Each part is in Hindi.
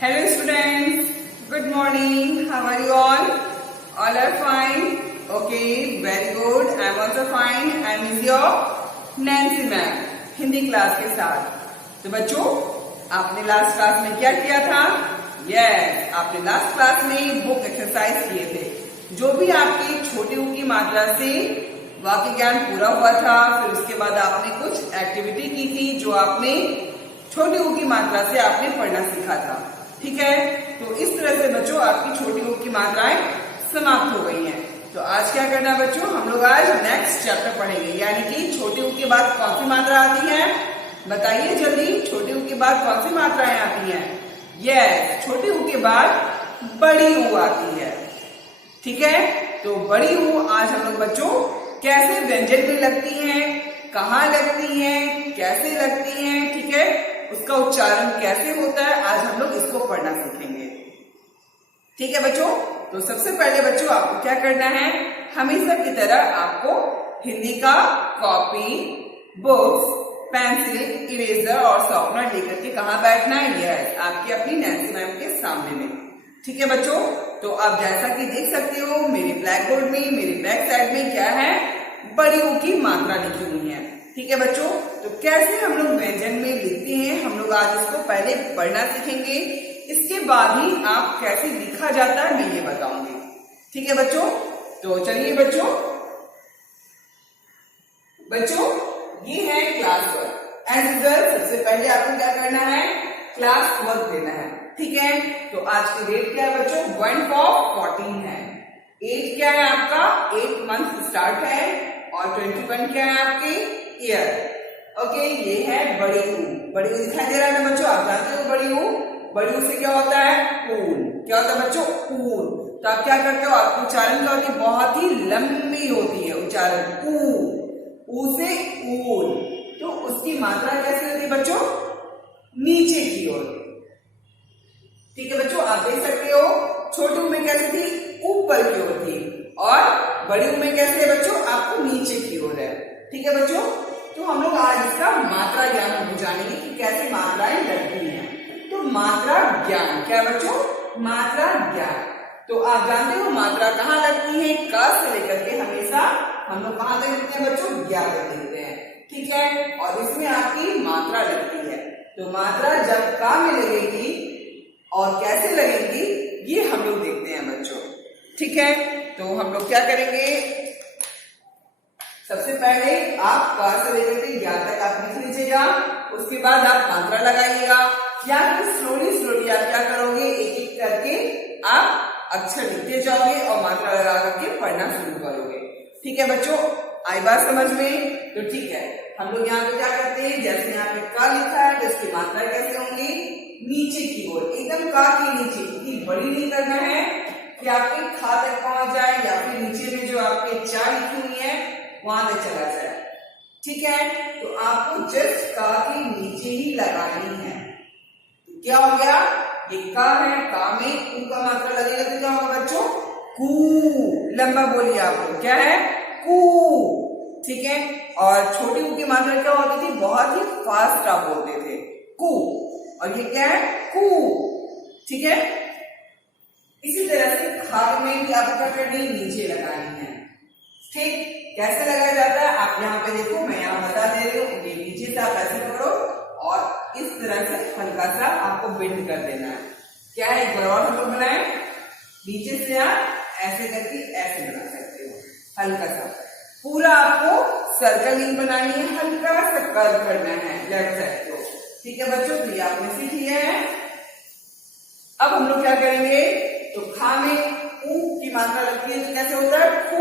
Hello students, good morning. How are you all? All are fine? Okay, very good. I am also fine. I am is your Nancy ma'am, Hindi class के साथ। तो बच्चों, आपने लास्ट क्लास में क्या किया था? यस, आपने लास्ट क्लास में बुक एक्सरसाइज किए थे। जो भी आपकी छोटी ऊ की मात्रा से वाक्य ज्ञान पूरा हुआ था, फिर उसके बाद आपने कुछ एक्टिविटी की थी जो आपने छोटी ऊ की मात्रा से आपने पढ़ना सीखा था। ठीक है, तो इस तरह से बच्चों आपकी छोटी ऊ की मात्राएं समाप्त हो गई हैं। तो आज क्या करना है बच्चों, हम लोग आज नेक्स्ट चैप्टर पढ़ेंगे, यानी कि छोटी ऊ के बाद कौन सी मात्रा आती है? बताइए जल्दी, छोटी ऊ के बाद कौन सी मात्राएं आती हैं? यस, छोटी ऊ के बाद बड़ी ऊ आती है। ठीक है, तो बड़ी ऊ आज हम लोग बच्चों कैसे व्यंजन में लगती हैं, कहाँ लगती हैं, कैसे लगती हैं, ठीक है, उसका उच्चारण कैसे होता है, आज हम लोग इसको पढ़ना सीखेंगे। ठीक है बच्चों, तो सबसे पहले बच्चों आपको क्या करना है, हमेशा की तरह आपको हिंदी का कॉपी, बुक्स, पेंसिल, इरेजर और शॉर्पनर लेकर के कहाँ बैठना है? यस, आपकी अपनी नैन्सी मैम के सामने में। ठीक है बच्चों, तो आप जैसा कि देख सकते हो मेरे ब्लैक बोर्ड में, मेरे बैक साइड में क्या है, बड़ी ऊ की मात्रा लिखी हुई है। ठीक है बच्चों, तो कैसे हम लोग व्यंजन में लिखते हैं, हम लोग आज इसको पहले पढ़ना सीखेंगे, इसके बाद ही आप कैसे लिखा जाता है मैं ये बताऊंगी। ठीक है बच्चों, तो चलिए बच्चों ये है क्लास वर्क। एज यूजुअल सबसे पहले आपको क्या करना है, क्लास वर्क देना है। ठीक है, तो आज की डेट क्या है बच्चों, 1/14 है। एज क्या है आपका, 8 मंथ स्टार्ट है, और 21 क्या है आपके ईयर। ओके, ये है बड़ी ऊ। बड़ी ऊ दिखाई दे रहा है ना बच्चों, आप जानते हो बड़ी ऊ, बड़ी ऊ से क्या होता है, ऊन। क्या होता है बच्चों, ऊन। तो आप क्या करते हो, आपकी उच्चारण क्या होती है, बहुत ही लंबी होती है उच्चारण, ऊ से ऊन। तो उसकी मात्रा कैसे होती है बच्चों, नीचे की ओर। ठीक है बच्चों, आप देख सकते हो छोटी ऊ में कैसे थी, ऊपर की ओर थी, और बड़ी ऊ में कैसे है बच्चों, आपको नीचे की ओर है। ठीक है बच्चों, तो हम लोग आज इसका मात्रा ज्ञान हम जानेंगे कि कैसे मात्राएं लगती हैं। तो मात्रा ज्ञान क्या बच्चों, मात्रा ज्ञान। तो आप जानते हो मात्रा कहाँ लगती है, क से लेकर के हमेशा हम लोग कहाँ तक लिखते हैं बच्चों, ज्ञान तक लिखते हैं। ठीक है, और इसमें आपकी मात्रा लगती है। तो मात्रा जब का में लगेगी और कैसे लगेगी ये हम लोग देखते हैं बच्चों। ठीक है, तो हम लोग क्या करेंगे, सबसे पहले आप क से लेकर के ज्ञान तक आप लिख लीजिएगा, उसके बाद आप मात्रा लगाइएगा, या फिर स्लोली आप क्या करोगे, एक एक करके आप अक्षर लिखते जाओगे और मात्रा लगा करके पढ़ना शुरू करोगे। ठीक है बच्चों, आई बात समझ में? तो ठीक है, हम लोग यहाँ पे क्या करते हैं, जैसे यहाँ पे का लिखा है तो इसकी मात्रा कैसे होंगी, नीचे की ओर, एकदम का के नीचे, इतनी बड़ी नहीं करना है कि आपके खा तक पहुंच जाए, या फिर नीचे में जो आपके चा लिखी हुई है वहां तक चला जाए। ठीक है, तो आपको जस्ट का के नीचे ही लगानी है। तो क्या हो गया, ये का है, का में ऊ का मात्रा लगेगा तो क्या होगा बच्चों, कू। लंबा बोलिए आपको, क्या है, कू। ठीक है, और छोटी ऊ की मात्रा क्या होती थी, बहुत ही फास्ट आप बोलते थे, कू, और ये क्या है, कू। ठीक है, इसी तरह से खाद में भी आपको क्या करनी है, नीचे लगानी है। ठीक, कैसे लगाया जाता है आप यहाँ पे देखो, मैं यहाँ बता दे रही हूँ, ये नीचे से आप ऐसे पकड़ो और इस तरह से हल्का सा आपको बेंड कर देना है। क्या है, एक बार और हम लोग बनाए, नीचे से आप ऐसे करके ऐसे बना सकते हो, हल्का सा। पूरा आपको सर्कल नहीं बनानी है, हल्का सा कर्व करना है लेफ्ट साइड को। ठीक है बच्चों, तो ये आपने सीख लिया है। अब हम लोग क्या करेंगे, तो खा में ऊ की मात्रा लगती है तो कैसे होता है, फू,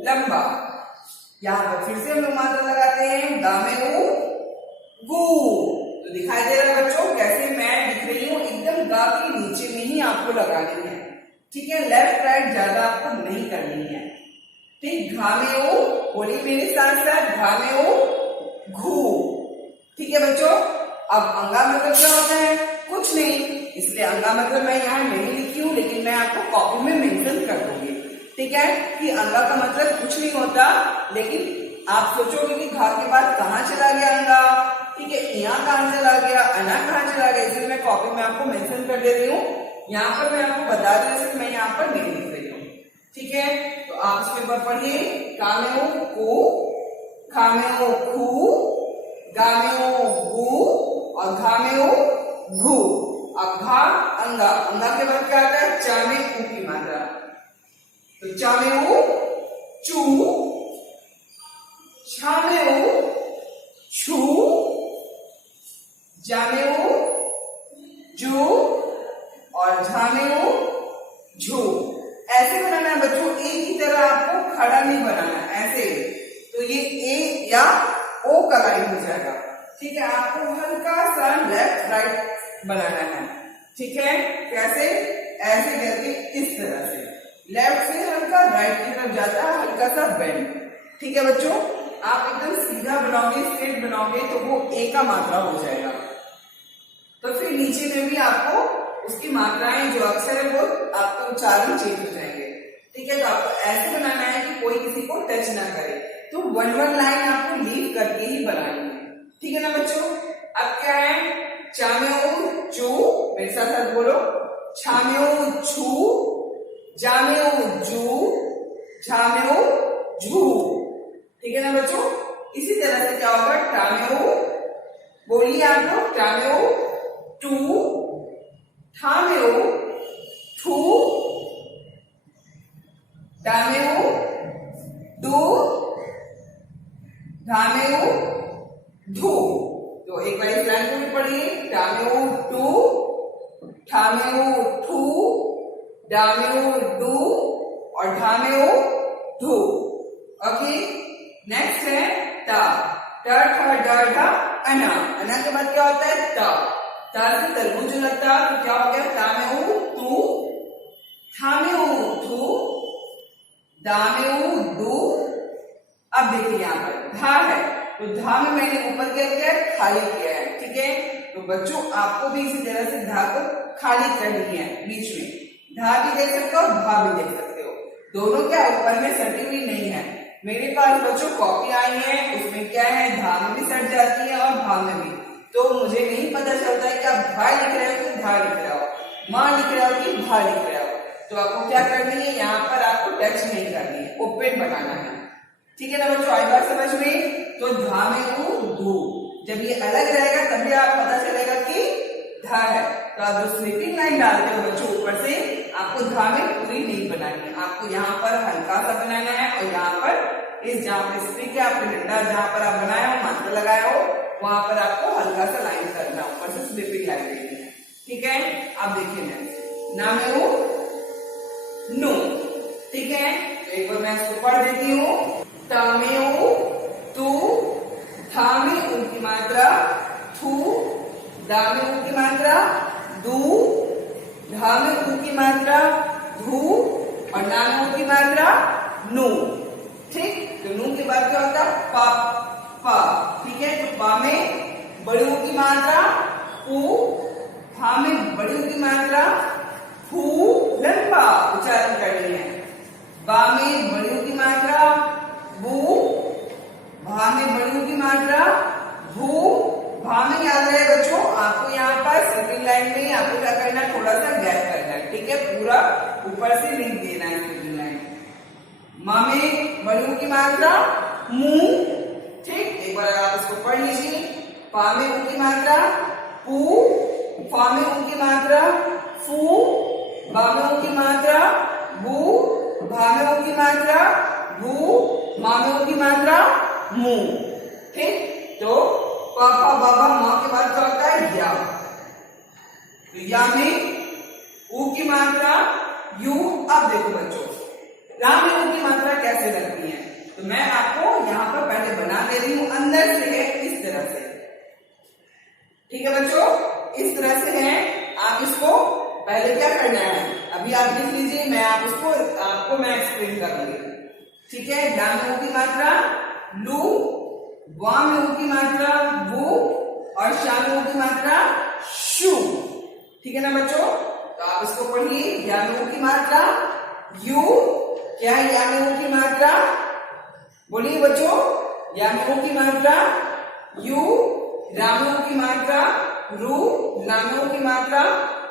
लंबा। यहाँ पर फिर से हम लोग मात्रा लगाते हैं, गा में ऊ, गू। तो दिखाई दे रहा है बच्चों कैसे मैं लिख रही हूँ, एकदम गा के नीचे में ही आपको लगानी है। ठीक है, लेफ्ट राइट ज्यादा आपको नहीं करनी है। ठीक, घा में ऊ, बोलिए मेरे साथ साथ, घा में ऊ, घू। ठीक है बच्चों, अब अंगा मतलब क्या होता है, कुछ नहीं, इसलिए अंगा मतलब मैं यहाँ नहीं लिखी हूँ, लेकिन मैं आपको कॉपी में मेंशन कर दूंगी। ठीक है, कि अंगा का मतलब कुछ नहीं होता, लेकिन आप सोचोगे कि घा के बाद कहाँ चला गया अंगा, ठीक है, यहाँ कहाँ चला गया, अना कहाँ चला गया, इसलिए मैं कॉपी में आपको मेंशन कर दे रही हूँ। यहाँ पर मैं आपको बता रही हूँ, मैं यहाँ पर नहीं लिख रही हूँ। ठीक है, तो आप इसके ऊपर पढ़िए, का में हो को, खा में हो खू, गा में हो गु और घा में हो घू। अब घा अंगा, अंगा के बाद क्या आता है, चा में ऊ की मात्रा, तो चा में ऊ चू, छा में ऊ छू, जा में ऊ जू और झा में ऊ झू। ऐसे बनाना है बच्चों, एक ही तरह आपको खड़ा नहीं बनाना, ऐसे तो ये ए या ओ का लाइन हो जाएगा। ठीक है, आपको हल्का सा लेफ्ट राइट बनाना है। ठीक है, कैसे, ऐसे करके इस तरह से लेफ्ट से हल्का राइट की तरफ जाता है, हल्का सा बेंड। ठीक है बच्चों, आप एकदम सीधा बनाओगे, स्ट्रेट बनाओगे तो वो ए का मात्रा हो जाएगा। तो फिर नीचे में भी आपको उसकी मात्राएं जो अक्षर है वो आपके उच्चारण चेंज हो जाएंगे। ठीक है, तो आपको ऐसे बनाना है कि कोई किसी को टच ना करे, तो वन वन लाइन आपको लीव करके ही बनानी है। ठीक है ना बच्चों। अब क्या है, चा में ऊ चू, मेरे साथ बोलो, छा में ऊ छू, जा में ऊ जू, झा में ऊ झू। ठीक है ना बच्चों। इसी तरह से क्या होगा, टा में ऊ, बोलिए आप लोग, टा में ऊ टू, ठा में ऊ ठू, डा में ऊ डू, धा में ऊ धू। तो एक बार इस लाइन को भी पढ़िए, टा में ऊ टू, ठा में ऊ ठू, डा में ऊ डू और धा में ऊ धू। ओके, नेक्स्ट है टा, टा ठा डा ढा अना, अना के बाद क्या होता है ता, ता से तरबूज लगता है, तो क्या हो गया, ता में ऊ तू, ठा में ऊ थू, दा में ऊ दू। अब देखिए यहाँ पर धा है, तो धा में मैंने ऊपर क्या किया, खाली किया है। ठीक है, तो बच्चों आपको भी इसी तरह से धा को खाली करनी है, बीच में धा भी देख सकते हो और भा भी देख सकते हो, दोनों क्या ऊपर में सटी हुई नहीं है। मेरे पास बच्चों कॉपी आई है, उसमें क्या है, धा में भी सट जाती है और भा में भी, तो मुझे नहीं पता चलता है कि आप भा लिख रहे हो कि धा लिख रहे हो, माँ लिख रहे हो कि भा लिख रहे हो। तो आपको क्या करनी है, यहाँ पर आपको टच नहीं करनी है, ओपन बनाना है। ठीक है ना बच्चों, आई बात समझ में। तो धा में ऊ धू, जब ये अलग रहेगा तभी आप पता चलेगा कि धा है। तो आप जो स्लीपिंग लाइन डालते हो बच्चों ऊपर से, आपको धा में पूरी नहीं बनानी है, आपको यहाँ पर हल्का सा बनाना है और यहाँ पर इस जहाँ पर स्टिक है, आपने डंडा जहाँ पर आप बनाया हो, मात्रा लगाया हो, वहां पर आपको हल्का सा लाइन करना, ऊपर से स्लीपिंग लाइन देनी है। ठीक है, आप देखिए ना में ऊ नो। ठीक है, तो एक बार मैं इसको पढ़ देती हूँ, ता में ऊ तू, था में ऊ की मात्रा थू, दा में ऊ की मात्रा दू, धा में ऊ की मात्रा धू और ना में ऊ की मात्रा नु। ठीक, तो नु के बाद क्या होता है, पा, पा। ठीक है, तो पा में बड़ी ऊ की मात्रा पू, फा में बड़ी ऊ की मात्रा फू, लंबा उच्चारण करनी है, बा में बड़ी ऊ की मात्रा बू, भा में बड़ी ऊ की मात्रा भू। भा में याद रहे बच्चों, आपको यहाँ पर स्लीपिंग लाइन में आपको क्या करना है, थोड़ा सा गैप करना है। ठीक है, पूरा ऊपर से नहीं देना है स्लीपिंग लाइन। माँ में बड़ी ऊ की मात्रा मुंह। ठीक, एक बार आप इसको पढ़ लीजिए, पा में ऊ की मात्रा पू, फा में ऊ की मात्रा फू, बा में ऊ की मात्रा बू, भा में ऊ की मात्रा भू, माँ में ऊ की मात्रा मू। ठीक, तो पापा बाबा माँ के बाद क्या होता है, या। तो या में ऊ की मात्रा यू। अब देखो बच्चों, रा में ऊ की मात्रा कैसे लगती है, तो मैं आपको यहाँ पर पहले बना दे रही हूँ, अंदर से है इस तरह से। ठीक है बच्चों, इस तरह से है। आप इसको पहले क्या करना है, अभी आप लिख लीजिए, मैं आपको मैं एक्सप्लेन करूंगी। ठीक है, ला में ऊ की मात्रा लू, वा में ऊ की मात्रा वू और शा में ऊ की मात्रा शू। ठीक है ना बच्चों, तो आप इसको पढ़िए, या में ऊ की मात्रा यू। क्या है या में ऊ की मात्रा, बोलिए बच्चों, या में ऊ की मात्रा यू, रामों की मात्रा रू, लामों की मात्रा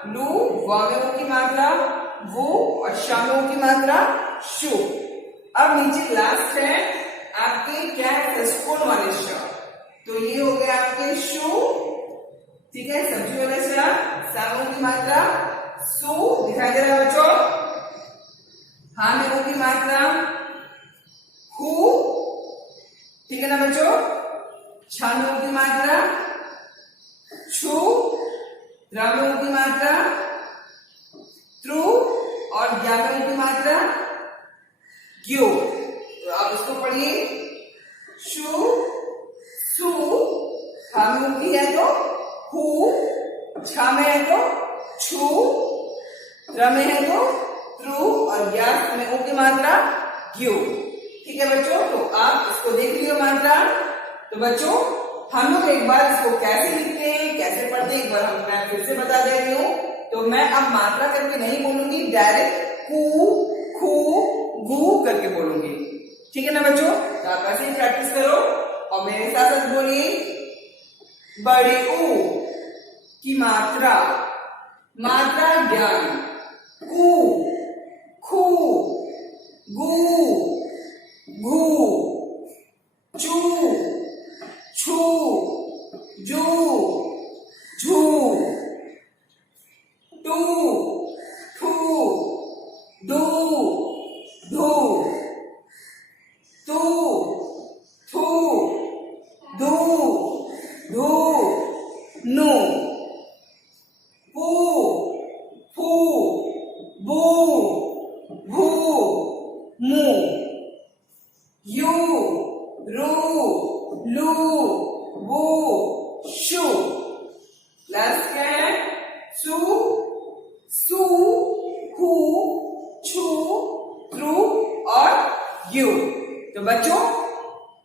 लू, वामों की मात्रा वो और शामों की मात्रा शु। अब नीचे लास्ट है आपके क्या है, षष्कोण वाले श, तो ये हो गया आपके शु, ठीक है। सब्जी वाले श, सामों की मात्रा सु, दिखाई दे रहा है बच्चों। हामों की मात्रा हु, ठीक है ना बच्चों। छानों की मात्रा छु, रामों की मात्रा त्रु और ज्ञानों की मात्रा ग्यो। तो आप इसको पढ़िए, शु सु, हामों की है तो हु, छा में है तो छु, र में है तो त्रु और ज्ञान की मात्रा ग्यो, ठीक है बच्चों। तो आप इसको देख लियो मात्रा। तो बच्चों हम लोग एक बार इसको कैसे लिखते हैं, कैसे पढ़ते हैं, एक बार मैं फिर से बता दे रही हूँ। तो मैं अब मात्रा करके नहीं बोलूंगी, डायरेक्ट कू खू गू करके बोलूंगी, ठीक है ना बच्चों। तो आप ऐसे ही प्रैक्टिस करो और मेरे साथ साथ बोलिए। बड़े ऊ की मात्रा, मात्रा ज्ञान, कू खू गू घू चू छू जू झू टू ठू दू धू तू थू धू धू नु पू फू बू भू मू यू रू लू वो शु। लास्ट क्या है, सु सु हु छु त्रु और यू। तो बच्चों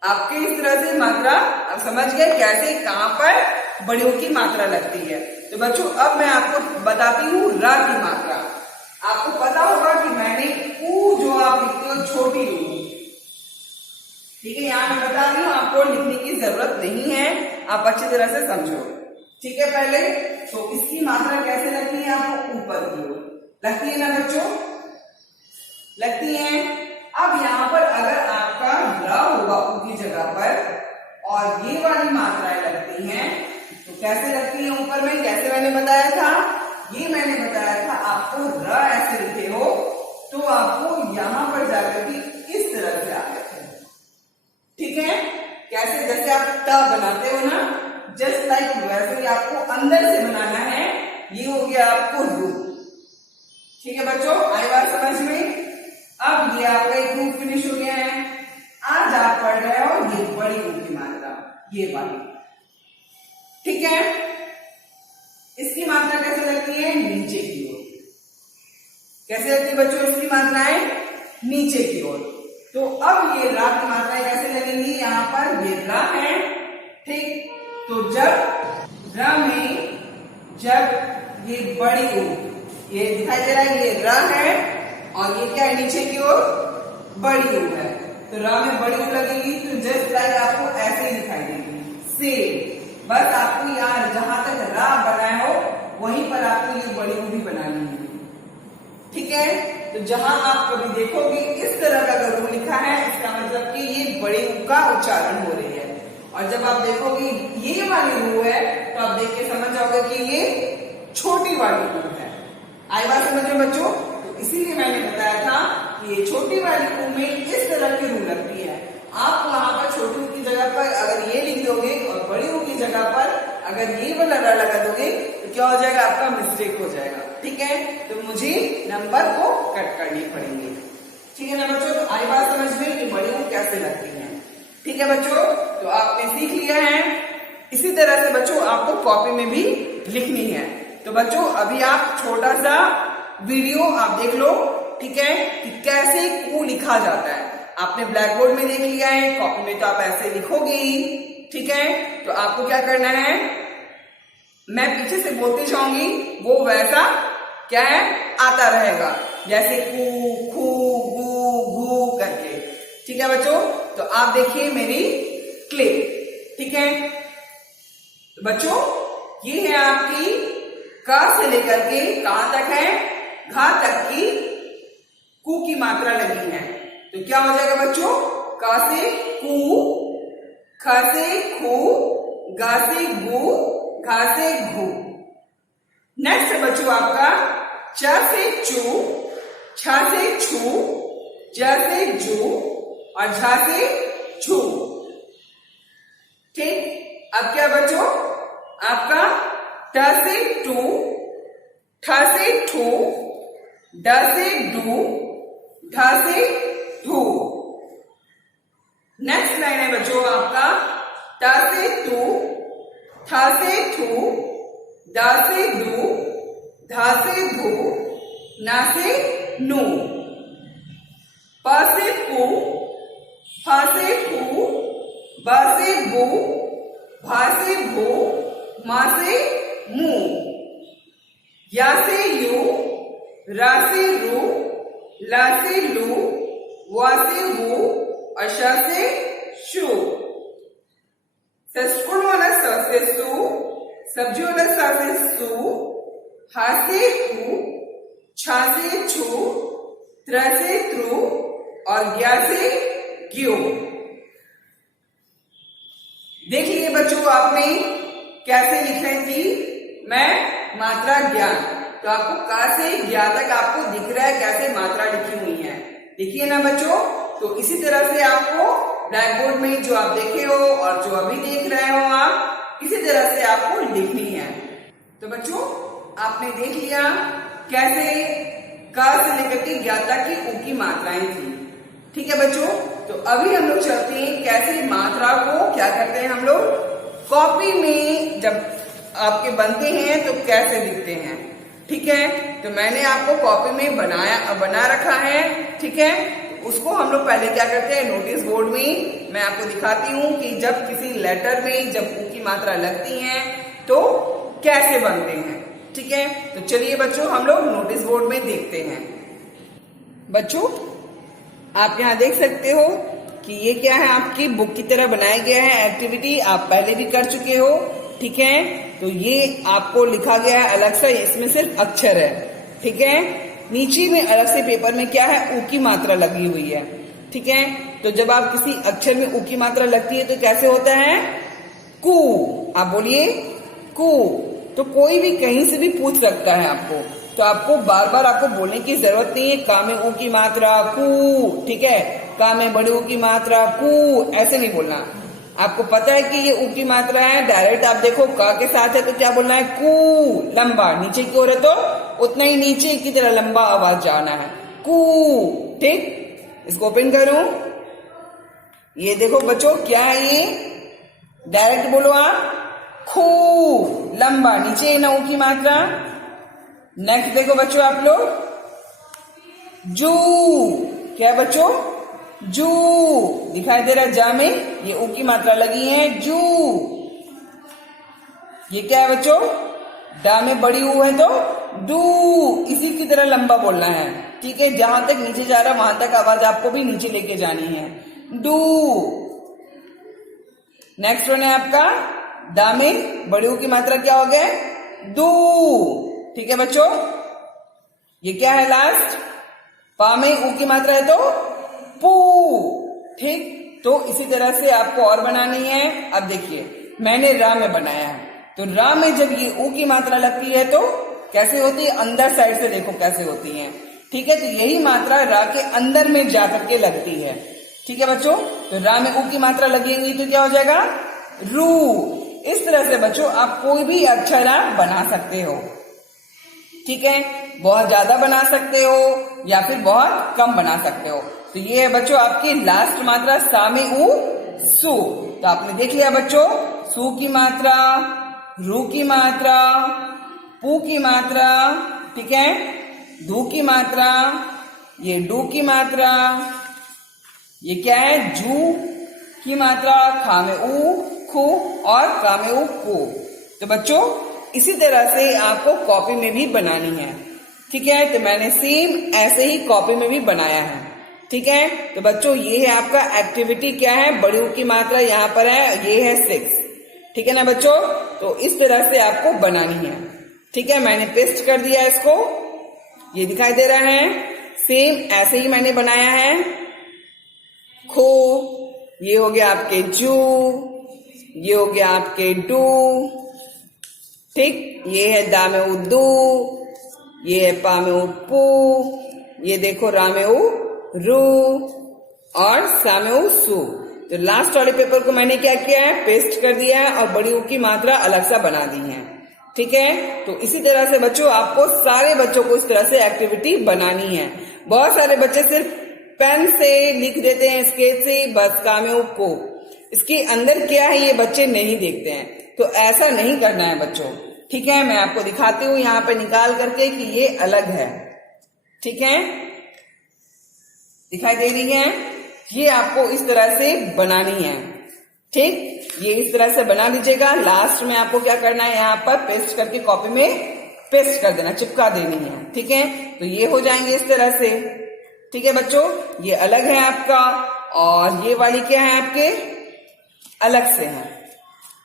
आपके इस तरह से मात्रा आप समझ गए कैसे कहां पर बड़ियों की मात्रा लगती है। तो बच्चों अब मैं आपको बताती हूँ रा की मात्रा। आपको पता होगा कि मैंने ऊ जो आप लिखते हो छोटी रू, ठीक है। यहाँ मैं बता रही हूँ, आपको लिखने की जरूरत नहीं है, आप अच्छी तरह से समझो, ठीक है। पहले तो इसकी मात्रा कैसे लगती है, आपको ऊपर की ओर लगती है ना बच्चों, लगती है। अब यहाँ पर अगर आपका र होगा उनकी जगह पर और ये वाली मात्राएं लगती हैं, तो कैसे लगती है ऊपर में, कैसे मैंने बताया था, ये मैंने बताया था आपको र ऐसे लिखे हो तो आपको यहाँ पर जाकर के इस तरह से आते हैं, ठीक है। कैसे, जैसे आप ट बनाते हो ना, जस्ट लाइक वैसे ही आपको अंदर से बनाना है। ये हो गया आपको रू, ठीक है बच्चों, आई बात समझ में। अब ये आपका एक रूप फिनिश हो गया है। आज आप पढ़ रहे हो ये बड़ी रू की मात्रा, ये वाली, ठीक है। इसकी मात्रा कैसे लगती है, नीचे की ओर। कैसे लगती है बच्चों इसकी मात्राएं, नीचे की ओर। तो अब ये रा की मात्राएं कैसे लगेंगी, यहाँ पर ये रा है, ठीक। तो जब रा में जब ये बड़ी ऊ, ये दिखाई दे रहा है, ये रा है और ये क्या है नीचे की ओर बड़ी ऊ है। तो रा में बड़ी ऊ लगेगी तो जस्ट लाइक आपको ऐसे ही दिखाई देगी, सेम। बस आपको यहाँ जहां तक रा बनाए हो वहीं पर आपको ये बड़ी ऊ भी बनानी है, ठीक है। तो जहां आप कभी देखोगे इस तरह का अगर रू लिखा है, इसका मतलब कि ये बड़ी ऊ का उच्चारण हो रही है। और जब आप देखोगे ये वाली रू है तो आप देख के समझ जाओगे कि ये छोटी वाली रू है। आई बात समझ में बच्चों। तो इसीलिए मैंने बताया था कि ये छोटी वाली रू में इस तरह की रू लगती है। आप वहां पर छोटी ऊ की जगह पर अगर ये लिख दोगे और बड़ी ऊ की जगह पर अगर ये वाला रा लगा दोगे तो क्या हो जाएगा, आपका मिस्टेक हो जाएगा, ठीक है। तो मुझे नंबर को कट करनी पड़ेंगे, ठीक है ना बच्चों। तो आई बात समझ में कि बड़ी ऊ कैसे लगती है, ठीक है बच्चों। तो आपने सीख लिया है। इसी तरह से बच्चों आपको कॉपी में भी लिखनी है। तो बच्चों अभी आप छोटा सा वीडियो आप देख लो, ठीक है, कि कैसे कू लिखा जाता है। आपने ब्लैक बोर्ड में देख लिया है, कॉपी में तो आप ऐसे लिखोगे ही, ठीक है। तो आपको क्या करना है, मैं पीछे से बोलती जाऊंगी, वो वैसा क्या है आता रहेगा, जैसे कू खू गू घू करके, ठीक है बच्चों। तो आप देखिए मेरी क्लिप, ठीक है। बच्चों ये है आपकी क से लेकर के कहां तक है, घा तक की कु की मात्रा लगी है। तो क्या हो जाएगा बच्चों, क से कु, ख से खु, ग से गु, घ से घु। नेक्स्ट है बच्चों आपका च से चू, छ से छू, ज से जू और झ से छू। ठीक, अब क्या बच्चों आपका ट से टू, ठ से ठू, ड से डू, ढ से ढू। नेक्स्ट लाइन है बच्चों आपका ट से टू, थ से थू, द से डू, ध से धू, न से नू। प से पू, फ से फू, ब से बू, भ से भू, म से मू। या से यू, र से रू, ल से लू, व से वू और श से शू। षष्टकोण वाला स से सु, सब्जी वाला स से सु, ह से हु, छ से छु, त्र से त्रु और ज्ञ से ज्ञो। देख लिए बच्चों आपने कैसे लिखी थी मैं मात्रा ज्ञान। तो आपको क से ज्ञ तक आपको दिख रहा है कैसे मात्रा लिखी हुई है, देखिए ना बच्चों। तो इसी तरह से आपको ब्लैक बोर्ड में जो आप देखे हो और जो अभी देख रहे हो आप, इसी तरह से आपको लिखनी है। तो बच्चों आपने देख लिया कैसे क से लेकर के ज्ञ तक की उ की मात्राएं थी। ठीक है बच्चों, तो अभी हम लोग चलते हैं कैसे मात्रा को क्या करते हैं हम लोग कॉपी में जब आपके बनते हैं तो कैसे लिखते हैं। ठीक है, तो मैंने आपको कॉपी में बना रखा है। ठीक है, उसको हम लोग पहले क्या करते हैं नोटिस बोर्ड में मैं आपको दिखाती हूँ कि जब किसी लेटर में जब उ की मात्रा लगती है तो कैसे बनते हैं। ठीक है, तो चलिए बच्चों हम लोग नोटिस बोर्ड में देखते हैं। बच्चों आप यहाँ देख सकते हो कि ये क्या है, आपकी बुक की तरह बनाया गया है। एक्टिविटी आप पहले भी कर चुके हो। ठीक है, तो ये आपको लिखा गया है अलग से, इसमें सिर्फ अक्षर है। ठीक है, नीचे में अलग से पेपर में क्या है उ की मात्रा लगी हुई है। ठीक है, तो जब आप किसी अक्षर में उ की मात्रा लगती है तो कैसे होता है, कु। आप बोलिए कु। तो कोई भी कहीं से भी पूछ सकता है आपको, तो आपको बार बार आपको बोलने की जरूरत नहीं है का में उ की मात्रा कु। ठीक है, का में बड़ी उ की मात्रा कु, ऐसे नहीं बोलना। आपको पता है कि ये उ की मात्रा है, डायरेक्ट आप देखो का के साथ है तो क्या बोलना है कु, लंबा। नीचे की ओर है तो उतना ही नीचे की तरह लंबा आवाज जाना है कु। ठीक, इसको ओपन करूं, ये देखो बच्चों क्या है, ये डायरेक्ट बोलो आप खू, लंबा, नीचे ना उ की मात्रा। नेक्स्ट देखो बच्चों आप लोग जू, क्या है बच्चों जू, दिखाई दे रहा है जा में ये उ की मात्रा लगी है जू। ये क्या है बच्चों, डा में बड़ी उ है तो डू, इसी की तरह लंबा बोलना है। ठीक है, जहां तक नीचे जा रहा है वहां तक आवाज आपको भी नीचे लेके जानी है, डू। नेक्स्ट वन है आपका दा में बड़ी उ की मात्रा क्या हो गया, दू। ठीक है बच्चों, ये क्या है लास्ट, पा में उ की मात्रा है तो पू। ठीक, तो इसी तरह से आपको और बनानी है। अब देखिए मैंने रा में बनाया है, तो रा में जब ये उ की मात्रा लगती है तो कैसे होती है, अंदर साइड से देखो कैसे होती है। ठीक है, तो यही मात्रा रा के अंदर में जाकर के लगती है। ठीक है बच्चों, तो रा में उ की मात्रा लगेगी तो क्या हो जाएगा रू। इस तरह से बच्चों आप कोई भी अक्षर आप बना सकते हो। ठीक है, बहुत ज्यादा बना सकते हो या फिर बहुत कम बना सकते हो। तो ये है बच्चों आपकी लास्ट मात्रा सा में उ सु। तो आपने देख लिया बच्चों, सु की मात्रा, रू की मात्रा, पू की मात्रा, ठीक है, धू की मात्रा, ये डू की मात्रा, ये क्या है जू की मात्रा, खा में उ खू और का में उ कू। तो बच्चों इसी तरह से आपको कॉपी में भी बनानी है। ठीक है, तो मैंने सेम ऐसे ही कॉपी में भी बनाया है। ठीक है, तो बच्चों ये है आपका एक्टिविटी क्या है, बड़ी उ की मात्रा यहाँ पर है, ये है 6। ठीक है ना बच्चों। तो इस तरह से आपको बनानी है। ठीक है, मैंने पेस्ट कर दिया इसको, ये दिखाई दे रहा है। सेम ऐसे ही मैंने बनाया है। खो, ये हो गया आपके जू, ये हो गया आपके डू। ठीक, ये है दा में उदू, ये है पा में उपू, ये देखो रा में उ रू और सा में उ सू। तो लास्ट वाले पेपर को मैंने क्या किया है, पेस्ट कर दिया है और बड़ी उ की मात्रा अलग सा बना दी है। ठीक है, तो इसी तरह से बच्चों आपको सारे बच्चों को इस तरह से एक्टिविटी बनानी है। बहुत सारे बच्चे सिर्फ पेन से लिख देते हैं, स्केच से, बस काम है को, इसके अंदर क्या है ये बच्चे नहीं देखते हैं। तो ऐसा नहीं करना है बच्चों। ठीक है, मैं आपको दिखाती हूँ यहाँ पे निकाल करके कि ये अलग है। ठीक है, दिखाई दे रही है, ये आपको इस तरह से बनानी है। ठीक, ये इस तरह से बना लीजिएगा। लास्ट में आपको क्या करना है, यहाँ पर पेस्ट करके कॉपी में पेस्ट कर देना, चिपका देनी है। ठीक है, तो ये हो जाएंगे इस तरह से। ठीक है बच्चों, ये अलग है आपका और ये वाली क्या है आपके अलग से है।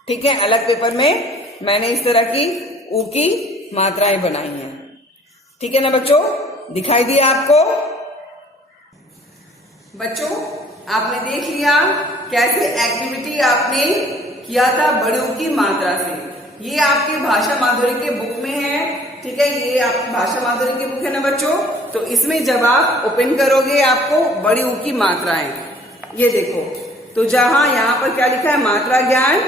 ठीक है, अलग पेपर में मैंने इस तरह की ऊ की मात्राएं बनाई हैं। ठीक है ना बच्चों, दिखाई दिया आपको। बच्चों आपने देख लिया कैसे एक्टिविटी आपने किया था बड़ी ऊ की मात्रा से। ये आपके भाषा माधुरी के बुक में है। ठीक है, ये आपकी भाषा माधुरी की बुक है ना बच्चों। तो इसमें जब आप ओपन करोगे आपको बड़ी ऊ की मात्राएं ये देखो, तो जहां यहाँ पर क्या लिखा है, मात्रा ज्ञान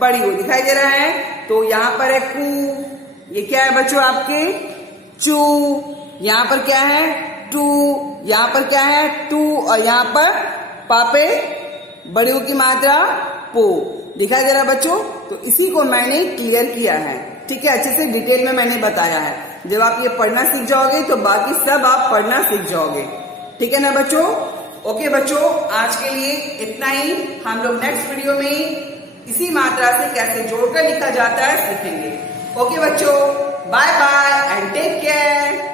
बड़ी ऊ दिखाई दे रहा है। तो यहाँ पर है कू, ये क्या है बच्चों आपके चू, यहाँ पर क्या है टू, यहाँ पर क्या है टू और यहाँ पर पापे बड़ी ऊ की मात्रा पो दिखाई दे रहा है बच्चों। तो इसी को मैंने क्लियर किया है। ठीक है, अच्छे से डिटेल में मैंने बताया है। जब आप ये पढ़ना सीख जाओगे तो बाकी सब आप पढ़ना सीख जाओगे। ठीक है ना बच्चों। ओके बच्चों, आज के लिए इतना ही। हम लोग नेक्स्ट वीडियो में इसी मात्रा से कैसे जोड़कर लिखा जाता है सीखेंगे। ओके बच्चों, bye bye and take care.